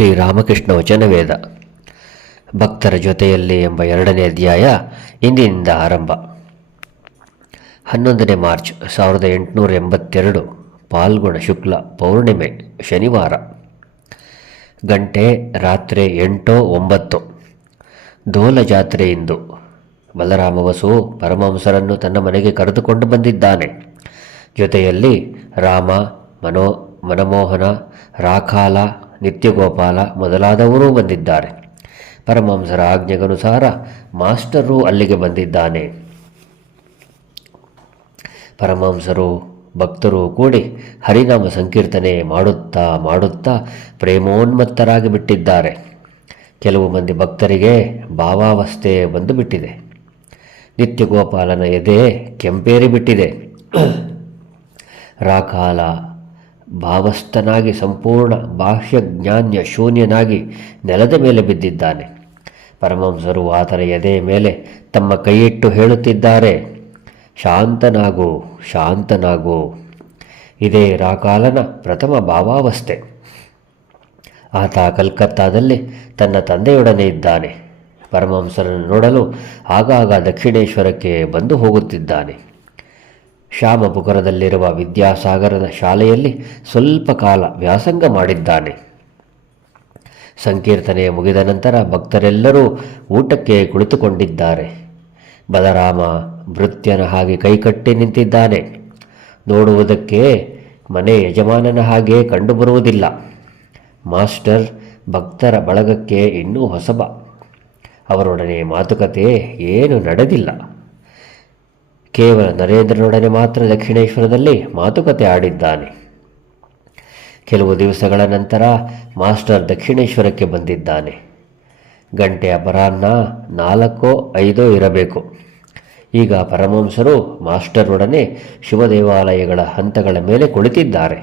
ಶ್ರೀರಾಮಕೃಷ್ಣ ವಚನವೇದ ಭಕ್ತರ ಜೊತೆಯಲ್ಲಿ ಎಂಬ 2ನೇ ಅಧ್ಯಾಯ ಇಂದಿನಿಂದ ಆರಂಭ. 11 ಮಾರ್ಚ್ 1882 ಪಾಲ್ಗುಣ ಶುಕ್ಲ ಪೌರ್ಣಿಮೆ ಶನಿವಾರ. ಗಂಟೆ ರಾತ್ರಿ 8:09. ದೋಲ ಜಾತ್ರೆ ಇಂದು. ಬಲರಾಮ ವಸು ಪರಮಹಂಸರನ್ನು ತನ್ನ ಮನೆಗೆ ಕರೆದುಕೊಂಡು ಬಂದಿದ್ದಾನೆ. ಜೊತೆಯಲ್ಲಿ ರಾಮ, ಮನಮೋಹನ, ರಾಖಾಲ, ನಿತ್ಯಗೋಪಾಲ ಮೊದಲಾದವರೂ ಬಂದಿದ್ದಾರೆ. ಪರಮಹಂಸರ ಆಜ್ಞೆಗನುಸಾರ ಮಾಸ್ಟರು ಅಲ್ಲಿಗೆ ಬಂದಿದ್ದಾನೆ. ಪರಮಹಂಸರು ಭಕ್ತರು ಕೂಡಿ ಹರಿನಾಮ ಸಂಕೀರ್ತನೆ ಮಾಡುತ್ತಾ ಮಾಡುತ್ತಾ ಪ್ರೇಮೋನ್ಮತ್ತರಾಗಿ ಬಿಟ್ಟಿದ್ದಾರೆ. ಕೆಲವು ಮಂದಿ ಭಕ್ತರಿಗೆ ಭಾವಾವಸ್ಥೆ ಬಂದು ಬಿಟ್ಟಿದೆ. ನಿತ್ಯಗೋಪಾಲನ ಎದೆ ಕೆಂಪೇರಿ ಬಿಟ್ಟಿದೆ. ರಾಖಾಲ ಭಾವಸ್ಥನಾಗಿ ಸಂಪೂರ್ಣ ಬಾಹ್ಯಜ್ಞಾನ್ಯ ಶೂನ್ಯನಾಗಿ ನೆಲದ ಮೇಲೆ ಬಿದ್ದಿದ್ದಾನೆ. ಪರಮಹಂಸರು ಆತನ ಎದೆಯ ಮೇಲೆ ತಮ್ಮ ಕೈಯಿಟ್ಟು ಹೇಳುತ್ತಿದ್ದಾರೆ, ಶಾಂತನಾಗು, ಶಾಂತನಾಗು. ಇದೇ ರಾಖಾಲನ ಪ್ರಥಮ ಭಾವಾವಸ್ಥೆ. ಆತ ಕಲ್ಕತ್ತಾದಲ್ಲಿ ತನ್ನ ತಂದೆಯೊಡನೆ ಇದ್ದಾನೆ. ಪರಮಹಂಸರನ್ನು ನೋಡಲು ಆಗಾಗ ದಕ್ಷಿಣೇಶ್ವರಕ್ಕೆ ಬಂದು ಹೋಗುತ್ತಿದ್ದಾನೆ. ಶ್ಯಾಮಪುಕರದಲ್ಲಿರುವ ವಿದ್ಯಾಸಾಗರದ ಶಾಲೆಯಲ್ಲಿ ಸ್ವಲ್ಪ ಕಾಲ ವ್ಯಾಸಂಗ ಮಾಡಿದ್ದಾನೆ. ಸಂಕೀರ್ತನೆ ಮುಗಿದ ನಂತರ ಭಕ್ತರೆಲ್ಲರೂ ಊಟಕ್ಕೆ ಕುಳಿತುಕೊಂಡಿದ್ದಾರೆ. ಬಲರಾಮ ಭೃತ್ಯನ ಹಾಗೆ ಕೈಕಟ್ಟಿ ನಿಂತಿದ್ದಾನೆ. ನೋಡುವುದಕ್ಕೆ ಮನೆ ಯಜಮಾನನ ಹಾಗೆ ಕಂಡುಬರುವುದಿಲ್ಲ. ಮಾಸ್ಟರ್ ಭಕ್ತರ ಬಳಗಕ್ಕೆ ಇನ್ನೂ ಹೊಸಬ. ಅವರೊಡನೆ ಮಾತುಕತೆ ಏನು ನಡೆದಿಲ್ಲ. ಕೇವಲ ನರೇಂದ್ರನೊಡನೆ ಮಾತ್ರ ದಕ್ಷಿಣೇಶ್ವರದಲ್ಲಿ ಮಾತುಕತೆ ಆಡಿದ್ದಾನೆ. ಕೆಲವು ದಿವಸಗಳ ನಂತರ ಮಾಸ್ಟರ್ ದಕ್ಷಿಣೇಶ್ವರಕ್ಕೆ ಬಂದಿದ್ದಾನೆ. ಗಂಟೆ ಅಪರಾಹ್ನ 4-5 ಇರಬೇಕು. ಈಗ ಪರಮಹಂಸರು ಮಾಸ್ಟರೊಡನೆ ಶಿವದೇವಾಲಯಗಳ ಹಂತಗಳ ಮೇಲೆ ಕುಳಿತಿದ್ದಾರೆ.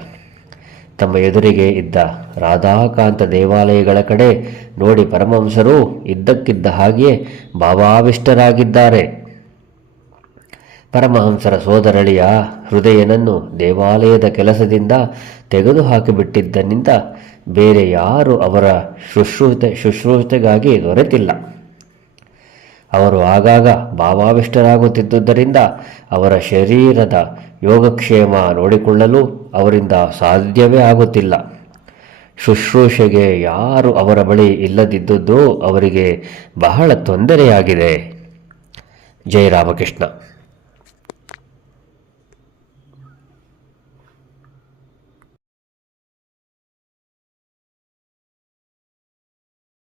ತಮ್ಮ ಎದುರಿಗೆ ಇದ್ದ ರಾಧಾಕಾಂತ ದೇವಾಲಯಗಳ ಕಡೆ ನೋಡಿ ಪರಮಹಂಸರು ಇದ್ದಕ್ಕಿದ್ದ ಹಾಗೆಯೇ ಭಾವಾವಿಷ್ಟರಾಗಿದ್ದಾರೆ. ಪರಮಹಂಸರ ಸೋದರಳಿಯ ಹೃದಯನನ್ನು ದೇವಾಲಯದ ಕೆಲಸದಿಂದ ತೆಗೆದುಹಾಕಿಬಿಟ್ಟಿದ್ದರಿಂದ ಬೇರೆ ಯಾರೂ ಅವರ ಶುಶ್ರೂಷೆಗಾಗಿ ದೊರೆತಿಲ್ಲ. ಅವರು ಆಗಾಗ ಭಾವಾವಿಷ್ಟರಾಗುತ್ತಿದ್ದುದರಿಂದ ಅವರ ಶರೀರದ ಯೋಗಕ್ಷೇಮ ನೋಡಿಕೊಳ್ಳಲು ಅವರಿಂದ ಸಾಧ್ಯವೇ ಆಗುತ್ತಿಲ್ಲ. ಶುಶ್ರೂಷೆಗೆ ಯಾರು ಅವರ ಬಳಿ ಇಲ್ಲದಿದ್ದುದು ಅವರಿಗೆ ಬಹಳ ತೊಂದರೆಯಾಗಿದೆ. ಜೈ ರಾಮಕೃಷ್ಣ.